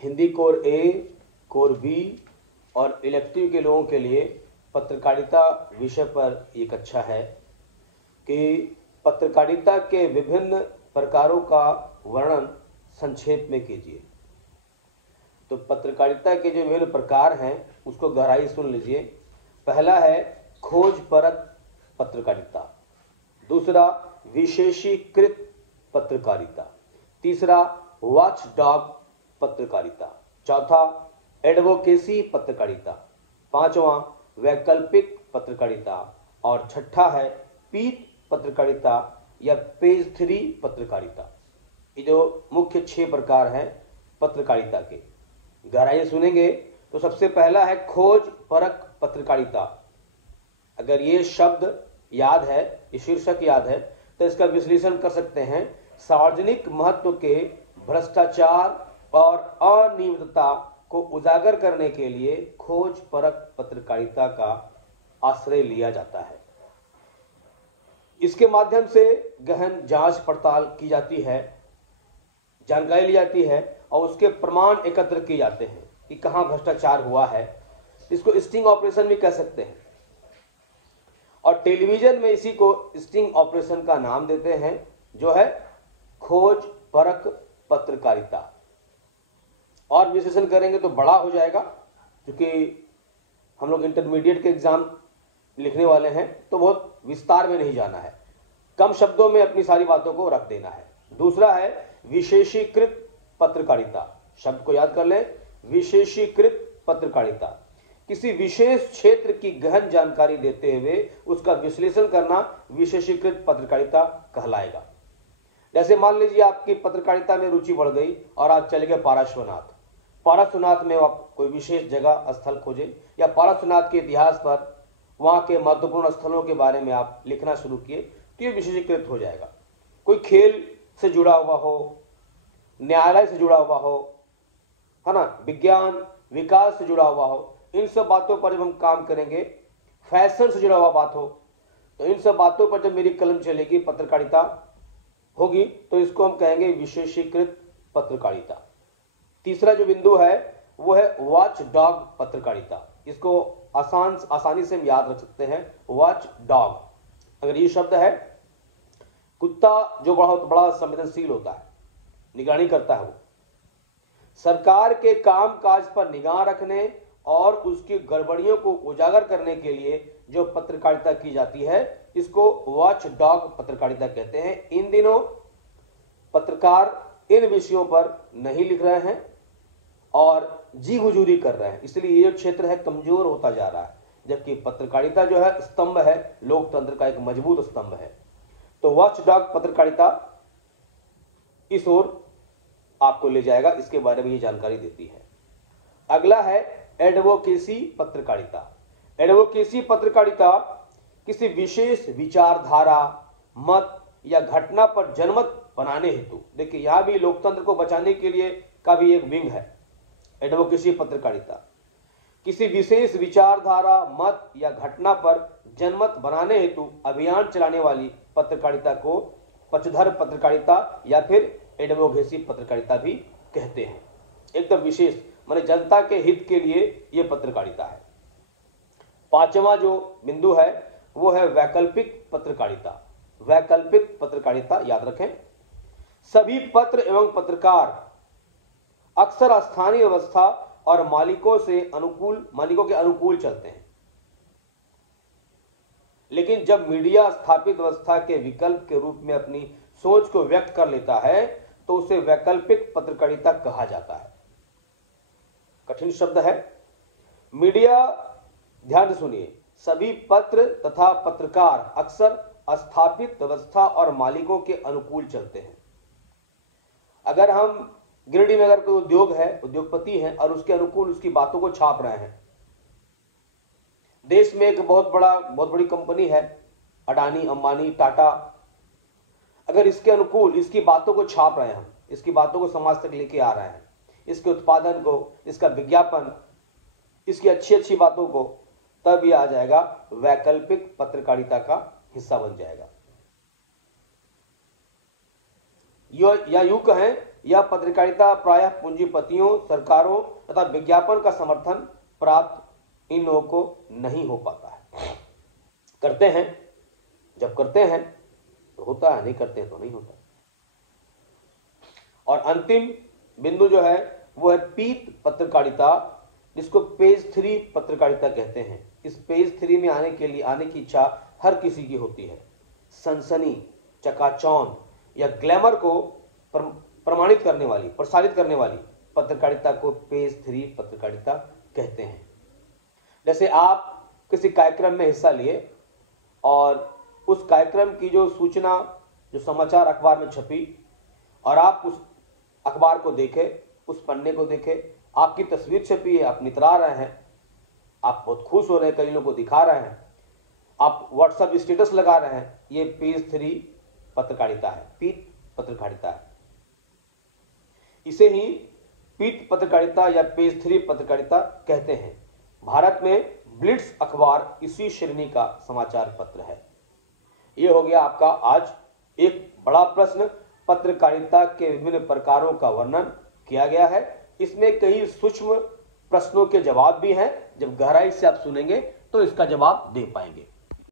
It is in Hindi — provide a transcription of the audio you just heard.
Hindi core A, core B और इलेक्टिव के लोगों के लिए पत्रकारिता विषय पर एक अच्छा है कि पत्रकारिता के विभिन्न प्रकारों का वर्णन संक्षेप में कीजिए। तो पत्रकारिता के जो विभिन्न प्रकार हैं उसको गहराई सुन लीजिए। पहला है खोज परक पत्रकारिता, दूसरा विशेषीकृत पत्रकारिता, तीसरा वॉच डॉग पत्रकारिता, चौथा एडवोकेसी पत्रकारिता, पांचवा वैकल्पिक पत्रकारिता और छठा है पीठ पत्रकारिता या पेज 3 पत्रकारिता। ये जो मुख्य 6 प्रकार हैं पत्रकारिता के, गहराई सुनेंगे तो सबसे पहला है खोज परक पत्रकारिता। अगर ये शब्द याद है, ये शीर्षक याद है, तो इसका विश्लेषण कर सकते हैं। सार्वजनिक महत्व के भ्रष्टाचार और अनियमितता को उजागर करने के लिए खोज परक पत्रकारिता का आश्रय लिया जाता है। इसके माध्यम से गहन जांच पड़ताल की जाती है, जानकारी ली जाती है और उसके प्रमाण एकत्र किए जाते हैं कि कहां भ्रष्टाचार हुआ है। इसको स्टिंग ऑपरेशन भी कह सकते हैं और टेलीविजन में इसी को स्टिंग ऑपरेशन का नाम देते हैं, जो है खोज परक पत्रकारिता। और विश्लेषण करेंगे तो बड़ा हो जाएगा, क्योंकि हम लोग इंटरमीडिएट के एग्जाम लिखने वाले हैं, तो बहुत विस्तार में नहीं जाना है, कम शब्दों में अपनी सारी बातों को रख देना है। दूसरा है विशेषीकृत पत्रकारिता। शब्द को याद कर लें, विशेषीकृत पत्रकारिता। किसी विशेष क्षेत्र की गहन जानकारी देते हुए उसका विश्लेषण करना विशेषीकृत पत्रकारिता कहलाएगा। जैसे मान लीजिए आपकी पत्रकारिता में रुचि बढ़ गई और आप चले गए पारस्वनाथ। पारस्वनाथ में आप कोई विशेष जगह स्थल खोजे या पारस्वनाथ के इतिहास पर, वहां के महत्वपूर्ण स्थलों के बारे में आप लिखना शुरू किए, तो ये विशेषीकृत हो जाएगा। कोई खेल से जुड़ा हुआ हो, न्यायालय से जुड़ा हुआ हो, है ना, विज्ञान विकास से जुड़ा हुआ हो, इन सब बातों पर जब हम काम करेंगे, फैशन से जुड़ा हुआ बात हो, तो इन सब बातों पर जब मेरी कलम चलेगी, पत्रकारिता होगी, तो इसको हम कहेंगे विशेषीकृत पत्रकारिता। तीसरा जो बिंदु है वो है वॉच डॉग पत्रकारिता। इसको आसानी से हम याद रख सकते हैं, वॉच डॉग। अगर ये शब्द है, कुत्ता जो बड़ा संवेदनशील होता है, निगरानी करता है, वो सरकार के काम काज पर निगाह रखने और उसकी गड़बड़ियों को उजागर करने के लिए जो पत्रकारिता की जाती है, इसको वॉच डॉग पत्रकारिता कहते हैं। इन दिनों पत्रकार इन विषयों पर नहीं लिख रहे हैं और जी हुजूरी कर रहे हैं, इसलिए ये जो क्षेत्र है कमजोर होता जा रहा है, जबकि पत्रकारिता जो है स्तंभ है, लोकतंत्र का एक मजबूत स्तंभ है। तो वॉच डॉग पत्रकारिता इस ओर आपको ले जाएगा, इसके बारे में ये जानकारी देती है। अगला है एडवोकेसी पत्रकारिता। एडवोकेसी पत्रकारिता किसी विशेष विचारधारा, मत या घटना पर जनमत बनाने हेतु, देखिए यहां भी लोकतंत्र को बचाने के लिए का भी एक विंग है एडवोकेसी पत्रकारिता। किसी विशेष विचारधारा, मत या घटना पर जनमत बनाने हेतु अभियान चलाने वाली पत्रकारिता को पक्षधर पत्रकारिता या फिर एडवोकेसी पत्रकारिता भी कहते हैं। एकदम विशेष, माने जनता के हित के लिए यह पत्रकारिता है। पांचवा जो बिंदु है वो है वैकल्पिक पत्रकारिता। वैकल्पिक पत्रकारिता याद रखें, सभी पत्र एवं पत्रकार अक्सर स्थानीय व्यवस्था और मालिकों के अनुकूल चलते हैं, लेकिन जब मीडिया स्थापित व्यवस्था के विकल्प के रूप में अपनी सोच को व्यक्त कर लेता है तो उसे वैकल्पिक पत्रकारिता कहा जाता है। कठिन शब्द है। मीडिया, ध्यान से सुनिए, सभी पत्र तथा पत्रकार अक्सर स्थापित व्यवस्था और मालिकों के अनुकूल चलते हैं। अगर हम गिरिडीह में अगर कोई उद्योग है, उद्योगपति हैं और उसके अनुकूल उसकी बातों को छाप रहे हैं, देश में एक बहुत बड़ी कंपनी है, अडानी, अंबानी, टाटा, अगर इसके अनुकूल इसकी बातों को छाप रहे हैं, हम इसकी बातों को समाज तक लेके आ रहे हैं, इसके उत्पादन को, इसका विज्ञापन, इसकी अच्छी बातों को, तब यह आ जाएगा वैकल्पिक पत्रकारिता का हिस्सा बन जाएगा। या यूं कहें यह पत्रकारिता प्रायः पूंजीपतियों, सरकारों तथा विज्ञापन का समर्थन प्राप्त इन लोगों को नहीं हो पाता है। करते हैं, जब करते हैं तो होता है, नहीं करते हैं तो नहीं होता। और अंतिम बिंदु जो है वो है पीत पत्रकारिता, जिसको पेज 3 पत्रकारिता कहते हैं। इस पेज 3 में आने की इच्छा हर किसी की होती है। सनसनी, चकाचौंध या ग्लैमर को प्रसारित करने वाली पत्रकारिता को पेज 3 पत्रकारिता कहते हैं। जैसे आप किसी कार्यक्रम में हिस्सा लिए और उस कार्यक्रम की जो सूचना, जो समाचार अखबार में छपी, और आप उस अखबार को देखे, उस पन्ने को देखे, आपकी तस्वीर छपी है, आप नितरा रहे हैं, आप बहुत खुश हो रहे हैं, कई लोगों को दिखा रहे हैं, आप व्हाट्सएप स्टेटस लगा रहे हैं, ये पेज 3 पत्रकारिता है, पीत पत्रकारिता है। इसे ही पीत पत्रकारिता या पेज 3 पत्रकारिता कहते हैं। भारत में ब्लिट्स अखबार इसी श्रेणी का समाचार पत्र है। यह हो गया आपका आज एक बड़ा प्रश्न। पत्रकारिता के विभिन्न प्रकारों का वर्णन किया गया है। इसमें कई सूक्ष्म प्रश्नों के जवाब भी हैं। जब गहराई से आप सुनेंगे तो इसका जवाब दे पाएंगे।